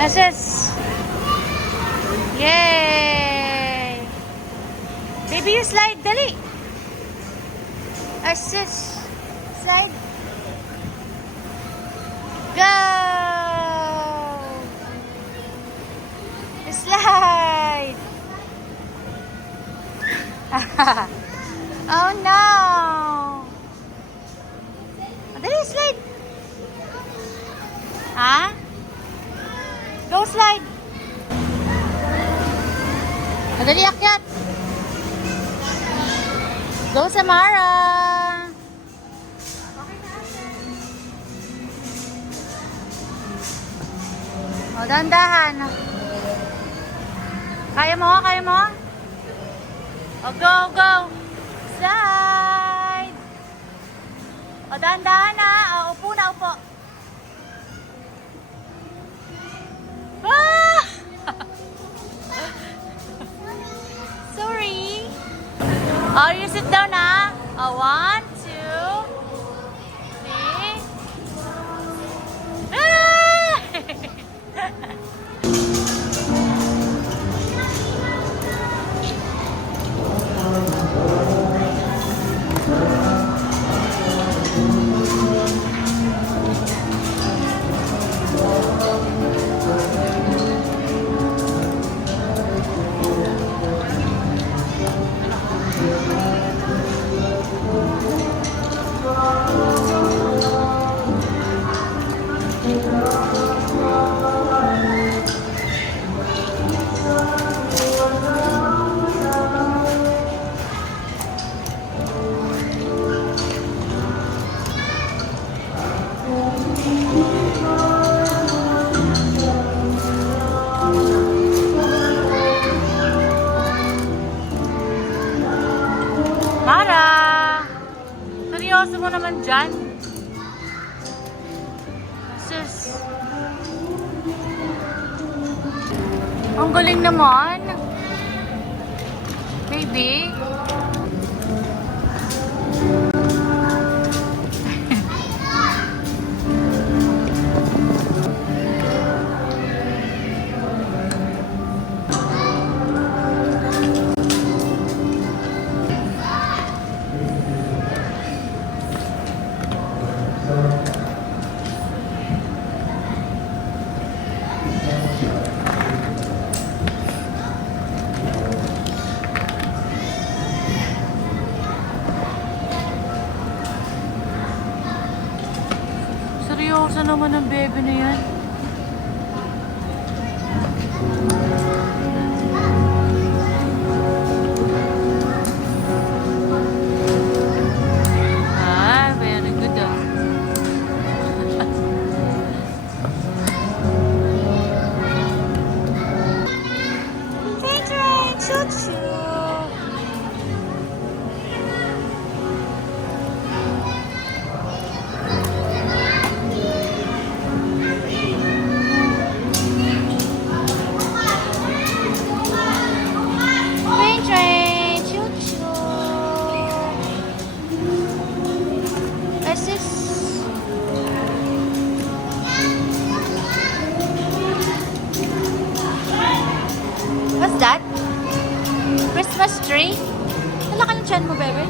Asus! Yay! Baby, you slide. Dali! Asus! Slide! Go! Slide! Oh no! Dali, slide! Ha? Go slide! Madali akyat! Go Samara! O, dahan-dahan. Kaya mo? Kaya mo? O, go, go! Slide! O, dahan-dahan na. O, upo na, upo. Ah! Sorry. Oh, you sit down na. Oh, 1, 2, 3. Ah! Mara! Seryoso mo naman dyan? Sus! Ang galing naman! Baby! Seryoso naman ang baby na yan. Ah, very good ah. Tray, choo-choo. What's that? Christmas tree? Wala ka ng tiyan mo, bebe?